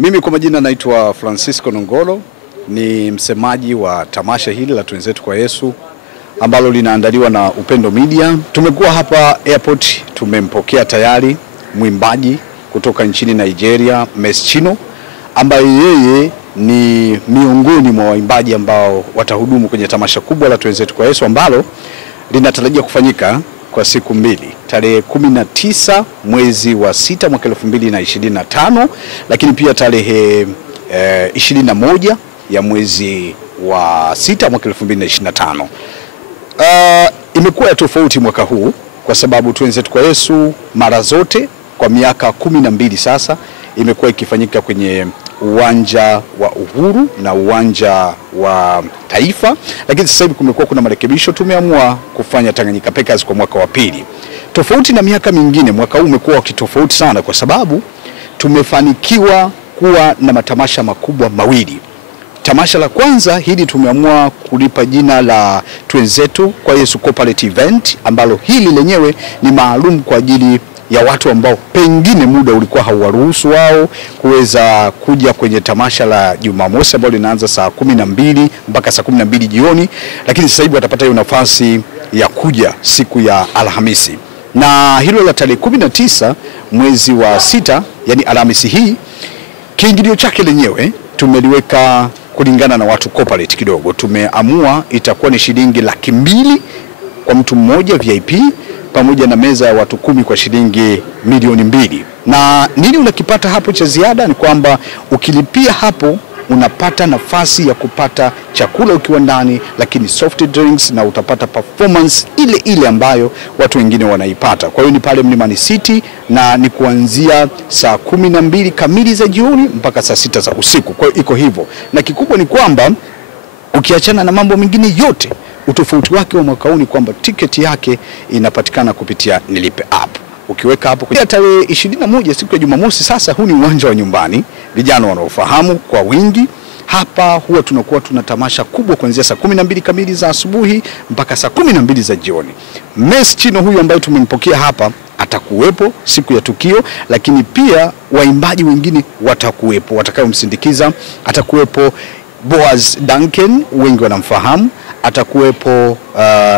Mimi kwa majina naitwa Francisco Nongolo, ni msemaji wa tamasha hili la Twenzetu kwa Yesu ambalo linaandaliwa na Upendo Media. Tumekuwa hapa airport, tumempokea tayari mwimbaji kutoka nchini Nigeria, Mercy Chinwo, ambaye yeye ni miongoni mwa waimbaji ambao watahudumu kwenye tamasha kubwa la Twenzetu kwa Yesu ambalo linatarajia kufanyika kwa siku mbili, tarehe 19 mwezi wa 6 mwaka 2025, lakini pia tarehe 21 ya mwezi wa 6 mwaka 2025. Imekuwa ya tofauti mwaka huu kwa sababu Twenzetu kwa Yesu mara zote kwa miaka 12 sasa imekuwa ikifanyika kwenye uwanja wa Uhuru na uwanja wa Taifa, lakini sasa hivi kumekuwa kuna marekebisho, tumeamua kufanya Tanganyika Packers kwa mwaka wa pili. Tofauti na miaka mingine, mwaka huu umekuwa kitofauti sana kwa sababu tumefanikiwa kuwa na matamasha makubwa mawili. Tamasha la kwanza hili tumeamua kulipa jina la Twenzetu kwa Yesu Corporate Event, ambalo hili lenyewe ni maalum kwa ajili ya watu ambao pengine muda ulikuwa hauwaruhusu wao kuweza kuja kwenye tamasha la Jumamosi ambalo linaanza saa 12 mpaka saa 12 jioni, lakini sasa hivi watapata hiyo nafasi ya kuja siku ya Alhamisi. Na hilo la tarehe 19 mwezi wa 6, yani Alhamisi hii, kiingilio chake lenyewe tumeliweka kulingana na watu corporate kidogo. Tumeamua itakuwa ni shilingi 200,000 kwa mtu mmoja VIP, pamoja na meza ya watu 10 kwa shilingi 2,000,000. Na nini unakipata hapo cha ziada ni kwamba ukilipia hapo unapata nafasi ya kupata chakula ukiwa ndani, lakini soft drinks, na utapata performance ile ile ambayo watu wengine wanaipata. Kwa hiyo ni pale Mlimani City na ni kuanzia saa 12 kamili za jioni mpaka saa 6 za usiku. Kwa hiyo iko hivyo. Na kikubwa ni kwamba ukiachana na mambo mengine yote, utofauti wake wa mwaka huu ni kwamba tiketi yake inapatikana kupitia Nilipe app. Ukiweka hapo kwa tarehe 21 siku ya Jumamosi, sasa huu ni uwanja wa nyumbani, vijana wanaofahamu kwa wingi. Hapa huwa tunakuwa tuna tamasha kubwa kuanzia saa 12 kamili za asubuhi mpaka saa 12 za jioni. Mercy Chinwo huyu ambaye tumempokea hapa atakuwepo siku ya tukio, lakini pia waimbaji wengine watakuwepo watakaomsindikiza. Atakuwepo Boaz Duncan, wengi wanamfahamu. Atakuwepo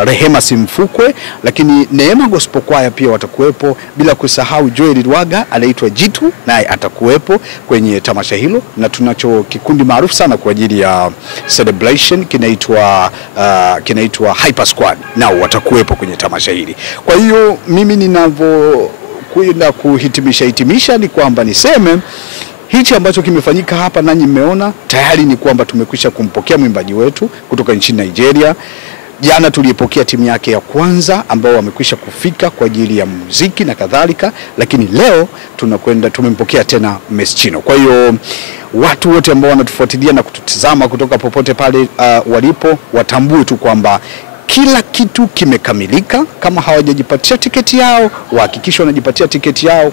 Rehema Simfukwe, lakini Neema Gospel Choir pia watakuwepo, bila kusahau Joel Lwaga anaitwa Jitu, naye atakuwepo kwenye tamasha hilo. Na tunacho kikundi maarufu sana kwa ajili ya celebration kinaitwa Hyper Squad, nao watakuwepo kwenye tamasha hili. Kwa hiyo mimi ninavyokwenda kuhitimisha ni kwamba niseme hichi ambacho kimefanyika hapa nanyi mmeona tayari ni kwamba tumekwisha kumpokea mwimbaji wetu kutoka nchini Nigeria. Jana tulipokea timu yake ya kwanza ambao wamekwisha kufika kwa ajili ya muziki na kadhalika, lakini leo tumempokea tena Mercy Chinwo. Kwa hiyo watu wote ambao wanatufuatilia na kututazama kutoka popote pale walipo, watambue tu kwamba kila kitu kimekamilika. Kama hawajajipatia tiketi yao, wahakikisha wanajipatia tiketi yao.